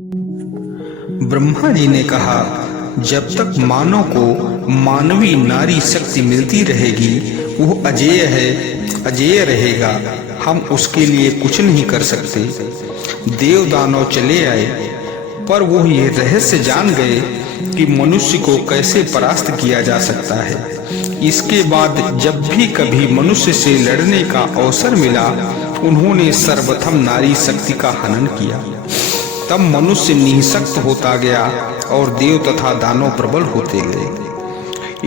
ब्रह्मा जी ने कहा, जब तक मानव को मानवीय नारी शक्ति मिलती रहेगी वो अजेय है, अजेय रहेगा। हम उसके लिए कुछ नहीं कर सकते। देव दानव चले आए, पर वो ये रहस्य जान गए कि मनुष्य को कैसे परास्त किया जा सकता है। इसके बाद जब भी कभी मनुष्य से लड़ने का अवसर मिला, उन्होंने सर्वप्रथम नारी शक्ति का हनन किया। तब मनुष्य निःशक्त होता गया और देव तथा दानव प्रबल होते गए।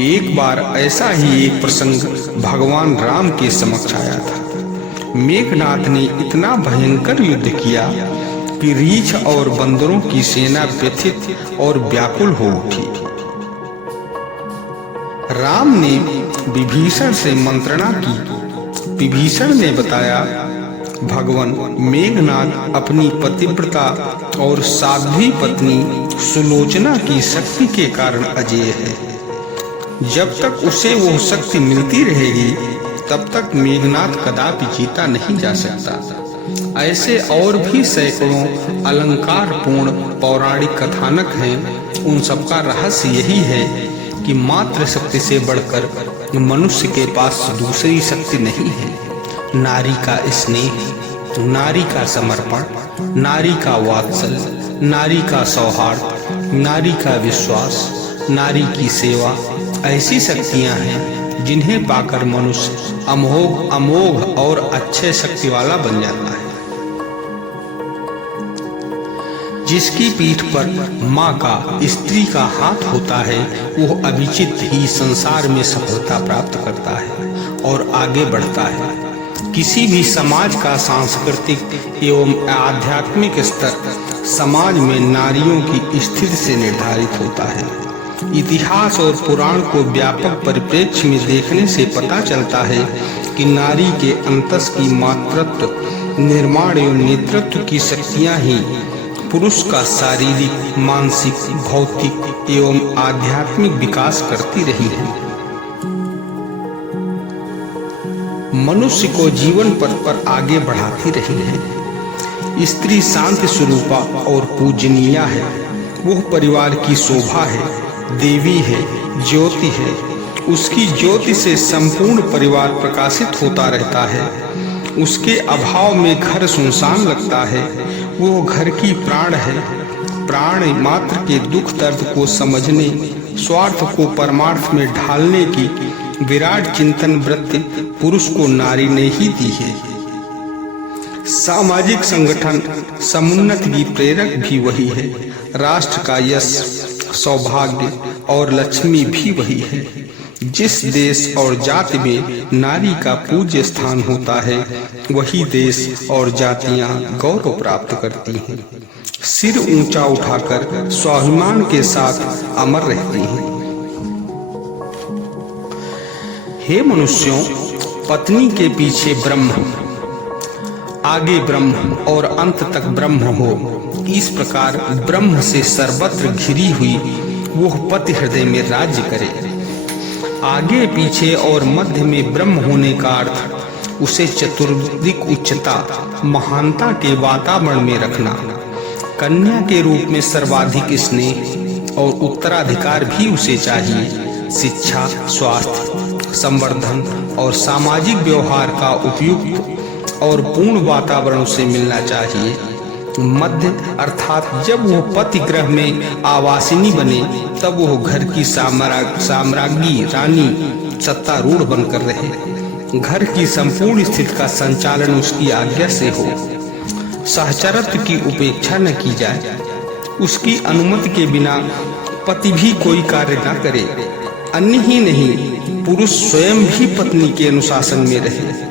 एक बार ऐसा ही एक प्रसंग भगवान राम के समक्ष आया था। मेघनाथ ने इतना भयंकर युद्ध किया कि रीछ और बंदरों की सेना व्यथित और व्याकुल हो उठी। राम ने विभीषण से मंत्रणा की। विभीषण ने बताया, भगवान मेघनाथ अपनी पतिव्रता और साध्वी पत्नी सुलोचना की शक्ति के कारण अजेय है। जब तक उसे वो शक्ति मिलती रहेगी तब तक मेघनाथ कदापि जीता नहीं जा सकता। ऐसे और भी सैकड़ों अलंकारपूर्ण पौराणिक कथानक हैं। उन सबका रहस्य यही है कि मात्र शक्ति से बढ़कर मनुष्य के पास दूसरी शक्ति नहीं है। नारी का स्नेह, नारी का समर्पण, नारी का वात्सल्य, नारी का सौहार्द, नारी का विश्वास, नारी की सेवा, ऐसी शक्तियां हैं जिन्हें पाकर मनुष्य अमोघ और अच्छे शक्ति वाला बन जाता है। जिसकी पीठ पर माँ का, स्त्री का हाथ होता है, वो अभिचित ही संसार में सफलता प्राप्त करता है और आगे बढ़ता है। किसी भी समाज का सांस्कृतिक एवं आध्यात्मिक स्तर समाज में नारियों की स्थिति से निर्धारित होता है। इतिहास और पुराण को व्यापक परिप्रेक्ष्य में देखने से पता चलता है कि नारी के अंतस की मातृत्व, निर्माण एवं नेतृत्व की शक्तियां ही पुरुष का शारीरिक, मानसिक, भौतिक एवं आध्यात्मिक विकास करती रही है। मनुष्य को जीवन पथ पर आगे बढ़ाती रही है। स्त्री शांति स्वरूपा और पूजनीय है। वह परिवार की शोभा है, देवी है, ज्योति है। उसकी ज्योति से संपूर्ण परिवार प्रकाशित होता रहता है। उसके अभाव में घर सुनसान लगता है। वो घर की प्राण है। प्राण मात्र के दुख दर्द को समझने, स्वार्थ को परमार्थ में ढालने की विराट चिंतन वृत्ति पुरुष को नारी ने ही दी है। सामाजिक संगठन समुन्नति की प्रेरक भी वही है। राष्ट्र का यश, सौभाग्य और लक्ष्मी भी वही है। जिस देश और जाति में नारी का पूज्य स्थान होता है, वही देश और जातियां गौरव प्राप्त करती हैं, सिर ऊंचा उठाकर स्वाभिमान के साथ अमर रहती हैं। हे मनुष्यों, पत्नी के पीछे ब्रह्म, आगे ब्रह्म और अंत तक ब्रह्म हो, इस प्रकार ब्रह्म से सर्वत्र घिरी हुई वह पति हृदय में राज्य करे। आगे पीछे और मध्य में ब्रह्म होने का अर्थ उसे चतुर्दिक उच्चता, महानता के वातावरण में रखना। कन्या के रूप में सर्वाधिक स्नेह और उत्तराधिकार भी उसे चाहिए। शिक्षा, स्वास्थ्य, संवर्धन और सामाजिक व्यवहार का उपयुक्त और पूर्ण वातावरण उसे मिलना चाहिए। मध्य अर्थात जब वो पति गृह में आवासिनी बने, तब वो घर की साम्राज्ञी रानी सत्तारूढ़ बनकर रहे। घर की संपूर्ण स्थिति का संचालन उसकी आज्ञा से हो। सहचरत्व की उपेक्षा न की जाए। उसकी अनुमति के बिना पति भी कोई कार्य न करे। अन्य ही नहीं, पुरुष स्वयं भी पत्नी के अनुशासन में रहे।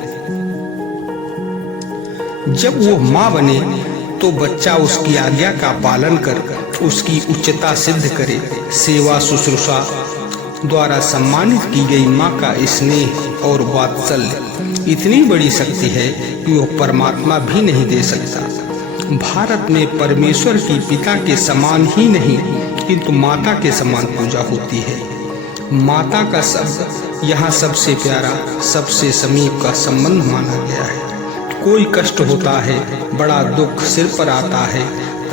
जब वो माँ बने तो बच्चा उसकी आज्ञा का पालन कर उसकी उच्चता सिद्ध करे। सेवा शुश्रूषा द्वारा सम्मानित की गई माँ का स्नेह और वात्सल्य इतनी बड़ी शक्ति है कि वह परमात्मा भी नहीं दे सकता। भारत में परमेश्वर की पिता के समान ही नहीं, किंतु माता के समान पूजा होती है। माता का शब्द यहाँ सबसे प्यारा, सबसे समीप का संबंध माना गया है। कोई कष्ट होता है, बड़ा दुख सिर पर आता है,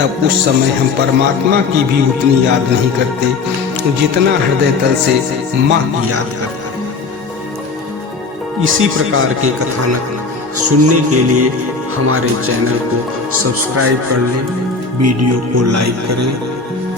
तब उस समय हम परमात्मा की भी उतनी याद नहीं करते जितना हृदय तल से माँ की याद करते। इसी प्रकार के कथानक सुनने के लिए हमारे चैनल को सब्सक्राइब कर लें, वीडियो को लाइक करें।